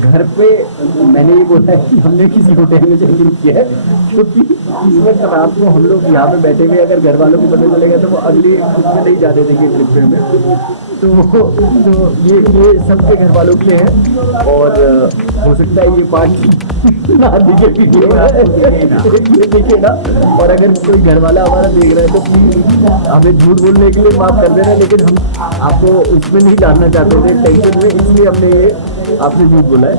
घर पे मैंने ये बोला है कि हमने किसी होटल में चेक इन किया है, क्योंकि इस वक्त रात को हम लोग यहाँ पे बैठे हुए अगर घर वालों को पता चलेगा तो वो अगली उसमें नहीं जाने देंगे ट्रिप पे हमें। तो ये सबके घर वालों के लिए है, और हो सकता है ये पार्ट ना दिखे वीडियो में दिखे ना। और अगर कोई घर वाला हमारा देख रहा है तो प्लीज हमें झूठ बोलने के लिए माफ कर देना, लेकिन हम आपको उसमें नहीं जानना चाहते थे टेंशन में, इसलिए हमने ये आपने झूठ बोला है।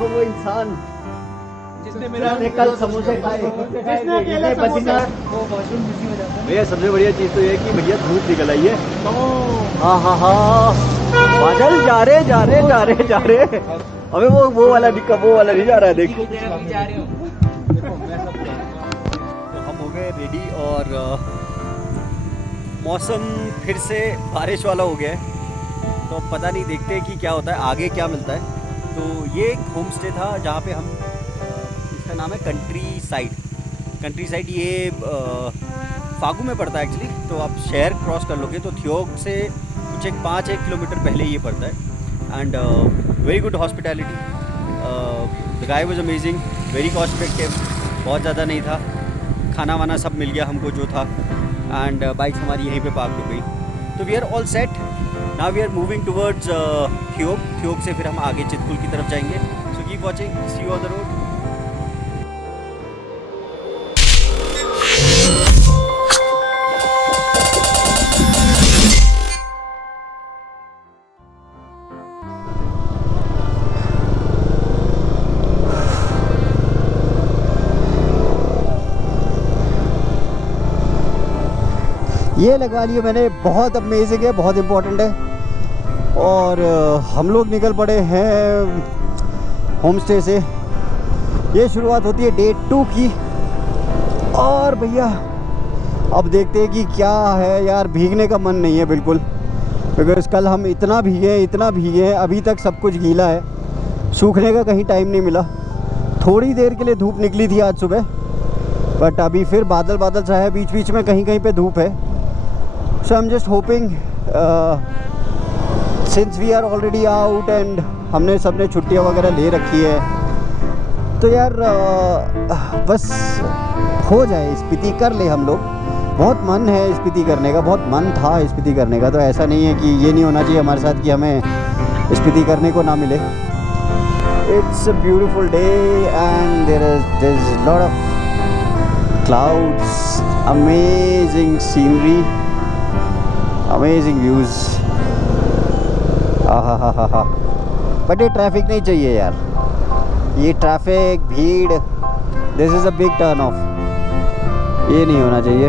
वो इंसान जिसने मेरा कल समोसे खाए, भैया सबसे बढ़िया चीज तो ये है कि भैया धूप निकल आई है। हाँ हाँ हाँ, बादल जा रहे। अबे वो वाला नहीं जा रहा है, देख। तो हम हो गए रेडी और मौसम फिर से बारिश वाला हो गया है, तो अब पता नहीं, देखते हैं कि क्या होता है आगे, क्या मिलता है। तो ये एक होम स्टे था जहाँ पे हम, इसका नाम है कंट्री साइड। ये फागू में पड़ता है एक्चुअली। तो आप शहर क्रॉस कर लोगे तो थियोक से कुछ 5-1 किलोमीटर पहले ये पड़ता है। And very good hospitality, the guy was amazing, very cost effective, बहुत ज़्यादा नहीं था, खाना वाना सब मिल गया हमको जो था। एंड बाइक्स हमारी यहीं पे पार्क हो गई। तो we are all set. Now we are moving towards Theog से फिर हम आगे चितकुल की तरफ जाएंगे। So keep watching, see you on the road. ये लगवा लिया मैंने, बहुत अमेजिंग है, बहुत इम्पोर्टेंट है। और हम लोग निकल पड़े हैं होम स्टे से। ये शुरुआत होती है डे 2 की। और भैया अब देखते हैं कि क्या है यार, भीगने का मन नहीं है बिल्कुल, बिकॉज कल हम इतना भीगे हैं, अभी तक सब कुछ गीला है, सूखने का कहीं टाइम नहीं मिला। थोड़ी देर के लिए धूप निकली थी आज सुबह, बट अभी फिर बादल सा है, बीच बीच में कहीं पे धूप है। So I'm just hoping since we are already out and हमने सबने छुट्टियां वगैरह ले रखी है, तो यार बस हो जाए, स्पीति कर ले हम लोग। बहुत मन है स्पीति करने का, बहुत मन था स्पीति करने का। तो ऐसा नहीं है कि ये नहीं होना चाहिए हमारे साथ कि हमें स्पीति करने को ना मिले। It's a beautiful day and there is lot of clouds, amazing scenery, amazing views. हा। बट ये ट्रैफिक नहीं चाहिए यार, ये ट्रैफिक भीड़, this is a big turn off, ये नहीं होना चाहिए।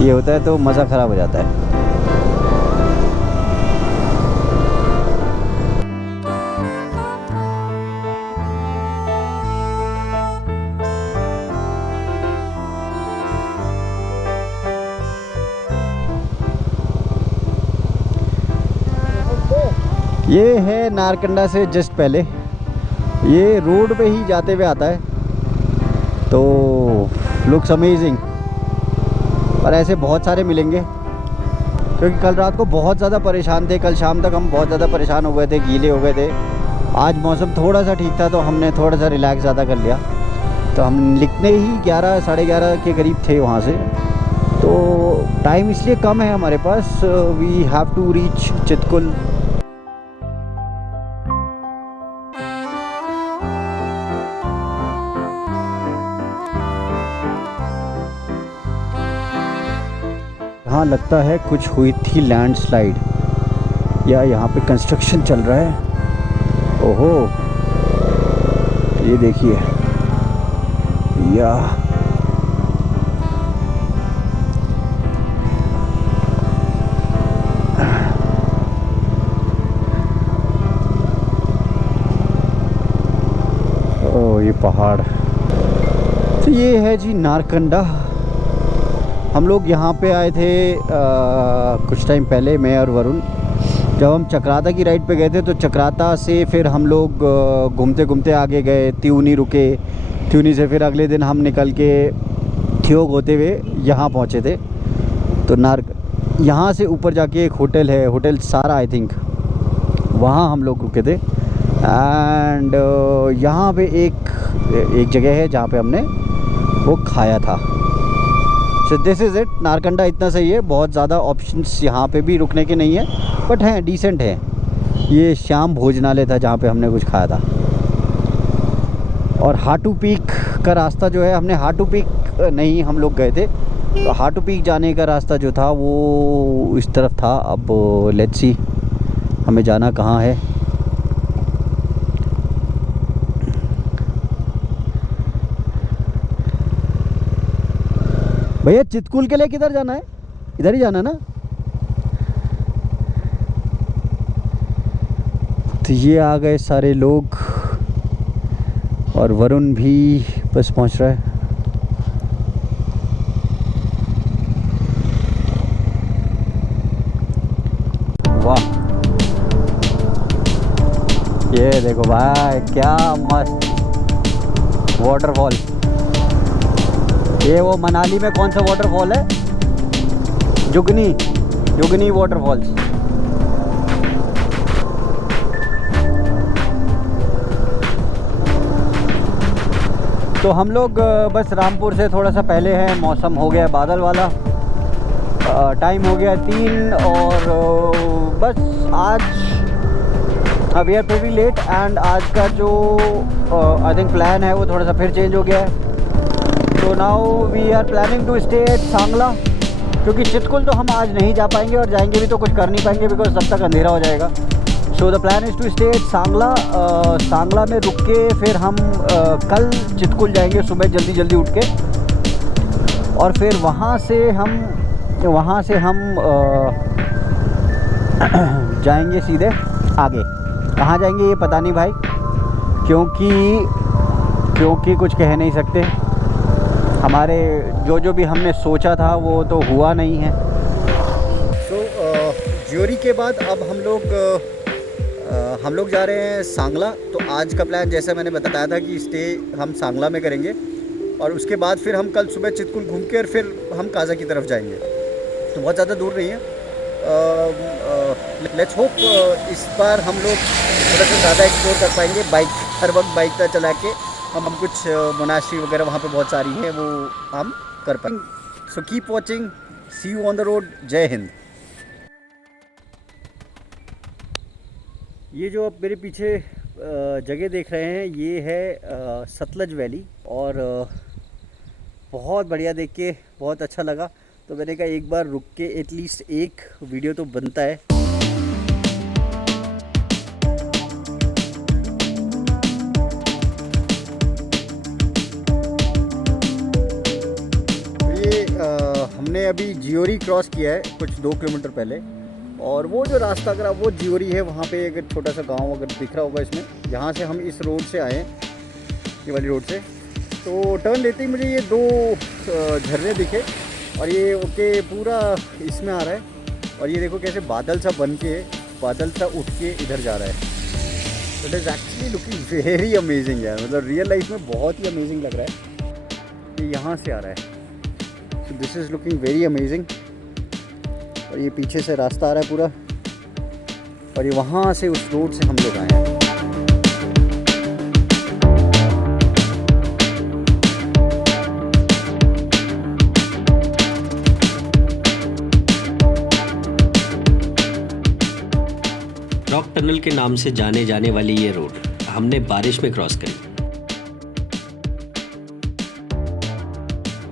ये होता है तो मज़ा ख़राब हो जाता है। ये है नारकंडा से जस्ट पहले, ये रोड पे ही जाते हुए आता है। तो लुक्स अमेजिंग, और ऐसे बहुत सारे मिलेंगे, क्योंकि कल रात को बहुत ज़्यादा परेशान थे। कल शाम तक हम बहुत ज़्यादा परेशान हो गए थे, गीले हो गए थे। आज मौसम थोड़ा सा ठीक था तो हमने थोड़ा सा रिलैक्स ज़्यादा कर लिया। तो हम निकले ही 11 साढ़े 11 के करीब थे वहाँ से। तो टाइम इसलिए कम है हमारे पास, we have to reach Chitkul. हाँ, लगता है कुछ हुई थी लैंडस्लाइड, या यहाँ पे कंस्ट्रक्शन चल रहा है। ओहो, ये देखिए या ओ ये पहाड़। तो ये है जी नारकंडा। हम लोग यहाँ पे आए थे कुछ टाइम पहले, मैं और वरुण। जब हम चक्राता की राइड पे गए थे तो चक्राता से फिर हम लोग घूमते घूमते आगे गए, त्यूनी रुके। त्यूनी से फिर अगले दिन हम निकल के ठियोग होते हुए यहाँ पहुँचे थे। तो यहाँ से ऊपर जाके एक होटल है, होटल सारा आई थिंक, वहाँ हम लोग रुके थे। एंड यहाँ पे एक जगह है जहाँ पे हमने वो खाया था। So this is it. Narkanda इतना सही है, बहुत ज़्यादा ऑप्शंस यहाँ पे भी रुकने के नहीं है, बट हैं, डिसेंट है। ये श्याम भोजनालय था जहाँ पे हमने कुछ खाया था। और हाटू पीक का रास्ता जो है, हमने हाटू पीक नहीं, हम लोग गए थे तो हाटू पीक जाने का रास्ता जो था वो इस तरफ था। अब लेट्स सी हमें जाना कहाँ है। भैया चितकुल के लिए किधर जाना है? इधर ही जाना है ना? तो ये आ गए सारे लोग और वरुण भी बस पहुंच रहा है। वाह, ये देखो भाई क्या मस्त वाटरफॉल। ये वो मनाली में कौन सा वाटरफॉल है? जुगनी वाटरफॉल्स। तो हम लोग बस रामपुर से थोड़ा सा पहले हैं। मौसम हो गया बादल वाला, टाइम हो गया 3 और बस आज अब we are pretty late. And आज का जो आई थिंक प्लान है वो थोड़ा सा फिर चेंज हो गया है। तो now we are planning to stay at Sangla, क्योंकि चितकुल तो हम आज नहीं जा पाएंगे और जाएंगे भी तो कुछ कर नहीं पाएंगे बिकॉज तब तक अंधेरा हो जाएगा। So the plan is to stay at Sangla. Sangla में रुक के फिर हम कल चितकुल जाएंगे सुबह जल्दी उठ के। और फिर वहाँ से हम जाएंगे सीधे आगे। कहाँ जाएंगे ये पता नहीं भाई, क्योंकि कुछ कह नहीं सकते। हमारे जो भी हमने सोचा था वो तो हुआ नहीं है। सो ज्योरी के बाद अब हम लोग जा रहे हैं सांगला। तो आज का प्लान जैसा मैंने बताया था कि स्टे हम सांगला में करेंगे और उसके बाद फिर हम कल सुबह चितकुल घूम के और फिर हम काजा की तरफ जाएंगे। तो बहुत ज़्यादा दूर नहीं है। लेट्स होप इस बार हम लोग थोड़ा सा ज़्यादा एक्सप्लोर कर पाएंगे। बाइक हर वक्त बाइक का चला के हम कुछ मोनास्ट्री वगैरह वहाँ पे बहुत सारी हैं वो हम कर पाएंगे। So keep watching, see you on the road. जय हिंद। ये जो आप मेरे पीछे जगह देख रहे हैं ये है सतलज वैली और बहुत बढ़िया, देख के बहुत अच्छा लगा। तो मैंने कहा एक बार रुक के एटलीस्ट एक वीडियो तो बनता है। हमने अभी जियोरी क्रॉस किया है कुछ 2 किलोमीटर पहले और वो जो रास्ता अगर आप वो जियोरी है वहाँ पे एक छोटा सा गांव अगर दिख रहा होगा इसमें। यहाँ से हम इस रोड से आए, ये वाली रोड से। तो टर्न लेते ही मुझे ये 2 झरने दिखे और ये ओके पूरा इसमें आ रहा है। और ये देखो कैसे बादल सा बन के, बादल सा उठ के इधर जा रहा है। It is actually looking very amazing यार, मतलब रियल लाइफ में बहुत ही अमेजिंग लग रहा है कि यहाँ से आ रहा है। So this is looking very amazing. और ये पीछे से रास्ता आ रहा है पूरा और ये वहाँ से उस रोड से हम लोग आए हैं। रॉक टनल के नाम से जाने जाने वाली ये रोड हमने बारिश में क्रॉस करी।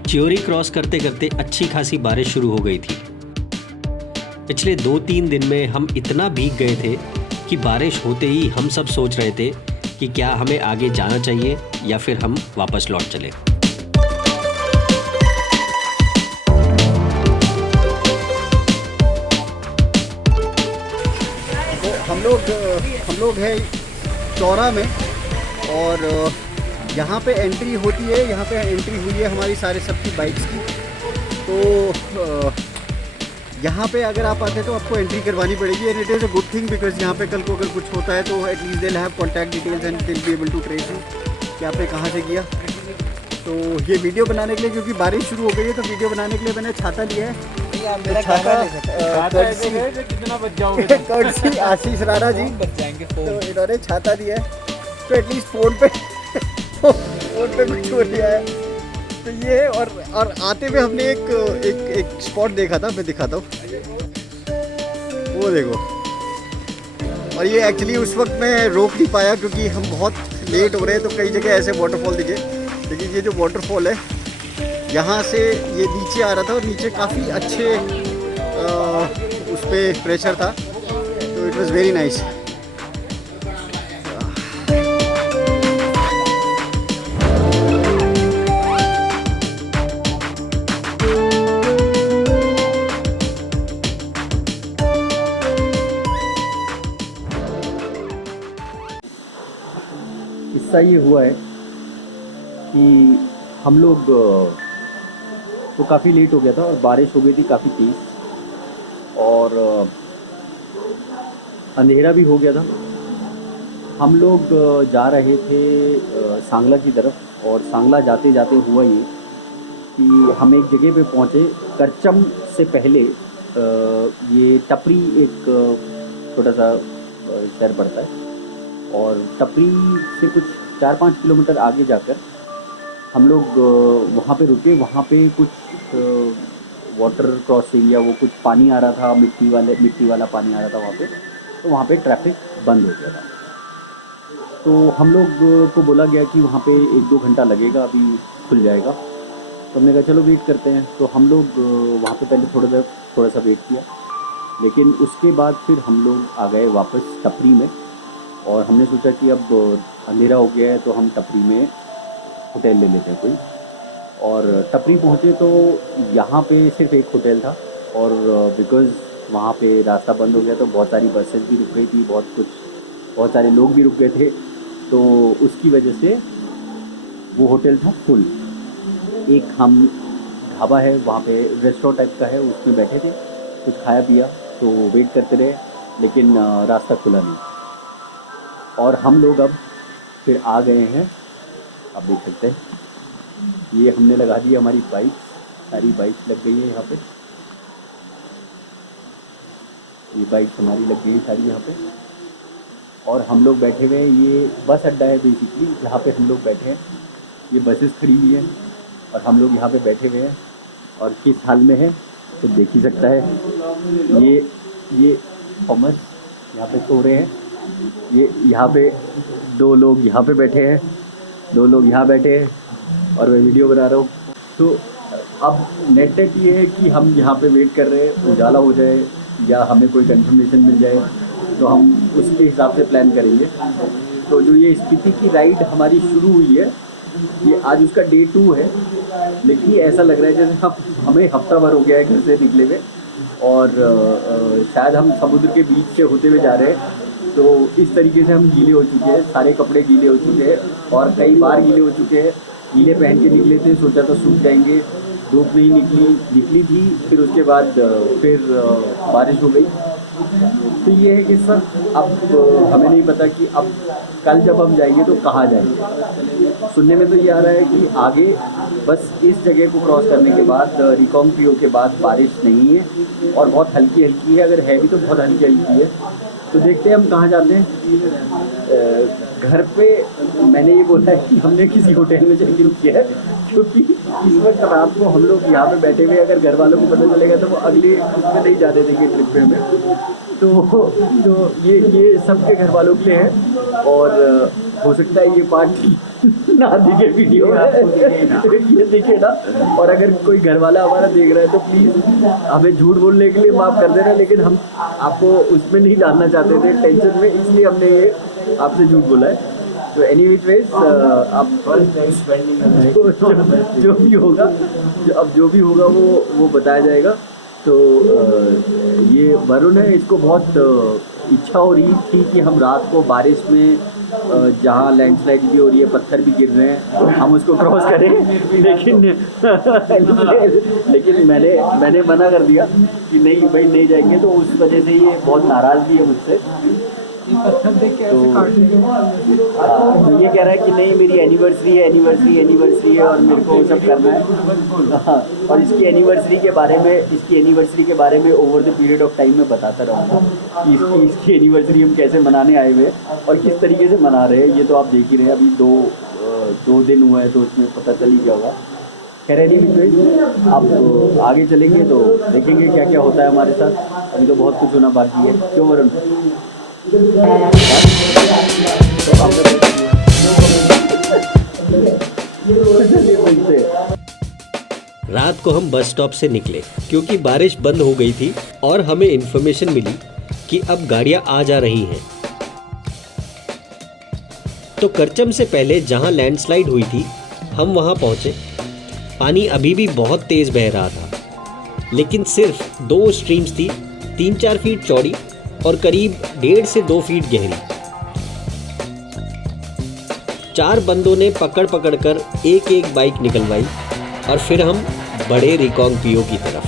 चियोरी क्रॉस करते करते अच्छी खासी बारिश शुरू हो गई थी। पिछले 2-3 दिन में हम इतना भीग गए थे कि बारिश होते ही हम सब सोच रहे थे कि क्या हमें आगे जाना चाहिए या फिर हम वापस लौट चले। तो हम लोग हैं चौरा में, और यहाँ पे एंट्री होती है, यहाँ पे एंट्री हुई है हमारी सारे सबकी बाइक्स की। तो यहाँ पे अगर आप आते हैं तो आपको एंट्री करवानी पड़ेगी, and it is a good thing, because यहाँ पे कल को अगर कुछ होता है तो at least they have contact details and they be able to trace you कि आपने कहाँ से किया। तो ये वीडियो बनाने के लिए, क्योंकि बारिश शुरू हो गई है, तो वीडियो बनाने के लिए मैंने छाता लिया है। तो छाता आशीष राणा जी, तो इन्होंने छाता दिया है, तो एटलीस्ट फ़ोन पे कुछ हो लिया है। तो ये है, और आते हुए हमने एक स्पॉट देखा था, मैं दिखाता हूँ, वो देखो। और ये एक्चुअली उस वक्त मैं रोक नहीं पाया क्योंकि हम बहुत लेट हो रहे हैं, तो कई जगह ऐसे वाटरफॉल दिखे, लेकिन ये जो वाटरफॉल है यहाँ से ये नीचे आ रहा था, और नीचे काफ़ी अच्छे उस पर प्रेशर था, तो इट वॉज़ वेरी नाइस। किस्सा ये हुआ है कि हम लोग तो काफ़ी लेट हो गया था, और बारिश हो गई थी काफ़ी तेज़, और अंधेरा भी हो गया था। हम लोग जा रहे थे सांगला की तरफ, और सांगला जाते जाते हुआ ये कि हम एक जगह पे पहुँचे। करचम से पहले ये टपरी एक छोटा सा शहर पड़ता है, और टपरी से कुछ 4-5 किलोमीटर आगे जाकर हम लोग वहाँ पे रुके। वहाँ पे कुछ वाटर क्रॉसिंग या वो कुछ पानी आ रहा था, मिट्टी वाला पानी आ रहा था वहाँ पे, तो वहाँ पे ट्रैफिक बंद हो गया था। तो हम लोग को बोला गया कि वहाँ पे 1-2 घंटा लगेगा, अभी खुल जाएगा। तो हमने कहा चलो वेट करते हैं। तो हम लोग वहाँ पे पहले थोड़ा सा वेट किया, लेकिन उसके बाद फिर हम लोग आ गए वापस टपरी में, और हमने सोचा कि अब अंधेरा हो गया है तो हम टपरी में होटल ले लेते हैं कोई। और टपरी पहुँचे तो यहाँ पे सिर्फ एक होटल था, और बिकॉज़ वहाँ पे रास्ता बंद हो गया तो बहुत सारी बसेस भी रुक गई थी, बहुत सारे लोग भी रुक गए थे, तो उसकी वजह से वो होटल था फुल। एक हम ढाबा है वहाँ पे, रेस्टोरेंट टाइप का है, उसमें बैठे थे, कुछ खाया पिया, तो वेट करते रहे, लेकिन रास्ता खुला नहीं। और हम लोग अब फिर आ गए हैं, आप देख सकते हैं, ये हमने लगा दी हमारी बाइक, सारी बाइक लग गई है यहाँ पे, ये बाइक हमारी लग गई है सारी यहाँ पे, और हम लोग बैठे हुए हैं। ये बस अड्डा है बेसिकली, जहाँ पे हम लोग बैठे हैं। ये बसेस खड़ी हुई हैं और हम लोग यहाँ पे बैठे हुए हैं, और किस हाल में है तो देख ही सकता है। ये थॉमस यहाँ पे सो रहे हैं, ये यहाँ पे 2 लोग यहाँ पे बैठे हैं, 2 लोग यहाँ बैठे हैं, और मैं वीडियो बना रहा हूँ। तो अब नेट ये है कि हम यहाँ पे वेट कर रहे हैं, उजाला हो जाए या हमें कोई कंफर्मेशन मिल जाए तो हम उसके हिसाब से प्लान करेंगे। तो जो ये स्पीति की राइड हमारी शुरू हुई है, ये आज उसका डे 2 है, लेकिन ऐसा लग रहा है जैसे हमें हफ्ता भर हो गया है घर से निकले हुए, और शायद हम समुद्र के बीच से होते हुए जा रहे हैं। तो इस तरीके से हम गीले हो चुके हैं, सारे कपड़े गीले हो चुके हैं, और कई बार गीले हो चुके हैं। गीले पहन के निकले थे, सोचा तो सूख जाएंगे, धूप नहीं निकली थी, फिर उसके बाद फिर बारिश हो गई। तो ये है कि सर अब हमें नहीं पता कि अब कल जब हम जाएंगे तो कहाँ जाएंगे। सुनने में तो ये आ रहा है कि आगे बस इस जगह को क्रॉस करने के बाद, रिकॉन्क्रियो के बाद बारिश नहीं है, और बहुत हल्की हल्की है, अगर है भी तो बहुत हल्की हल्की है। तो देखते हैं हम कहाँ जाते हैं। घर पे मैंने ये बोला है कि हमने किसी होटल में चेक इन किया है, क्योंकि इस वक्त रात को हम लोग यहाँ पे बैठे हुए, अगर घर वालों को पता चलेगा तो वो अगले उसमें नहीं जाने देंगे ट्रिप पे हमें। तो ये सबके घर वालों के लिए है, और हो सकता है ये पार्ट ना दिखे वीडियो में, ये दिखे ना। और अगर कोई घर वाला हमारा देख रहा है तो प्लीज़ हमें झूठ बोलने के लिए माफ़ कर देना, लेकिन हम आपको उसमें नहीं डालना चाहते थे टेंशन में, इसलिए हमने ये आपसे झूठ बोला है। तो एनी विच वेज अब जो भी होगा अब जो भी होगा वो बताया जाएगा। तो ये वरुण है, इसको बहुत इच्छा हो रही थी कि हम रात को बारिश में जहाँ लैंडस्लाइड भी हो रही है, पत्थर भी गिर रहे हैं, हम उसको क्रॉस करें, लेकिन मैंने मना कर दिया कि नहीं भाई नहीं जाएंगे। तो उस वजह से ये बहुत नाराज़ भी है मुझसे। तो ये कह रहा है कि नहीं मेरी एनिवर्सरी है और मेरे को सब करना है। हाँ, और इसकी एनिवर्सरी के बारे में over the period of time में बताता रहूँगा कि इसकी एनिवर्सरी हम कैसे मनाने आए हुए हैं और किस तरीके से मना रहे हैं। ये तो आप देख ही रहे हैं, अभी दो दिन हुआ है तो उसमें पता चल ही गया होगा। कह रहे नहीं आप आगे चलेंगे तो देखेंगे क्या क्या होता है हमारे साथ। अभी तो बहुत कुछ होना बाकी है, क्यों वरुण? रात को हम बस स्टॉप से निकले क्योंकि बारिश बंद हो गई थी और हमें इन्फॉर्मेशन मिली कि अब गाड़ियां आ जा रही हैं। तो करचम से पहले जहां लैंडस्लाइड हुई थी हम वहां पहुंचे। पानी अभी भी बहुत तेज बह रहा था, लेकिन सिर्फ 2 स्ट्रीम्स थी, 3-4 फीट चौड़ी और करीब 1.5 से 2 फीट गहरी। 4 बंदों ने पकड़ कर एक बाइक निकलवाई और फिर हम बढ़े रिकोंग पियो की तरफ।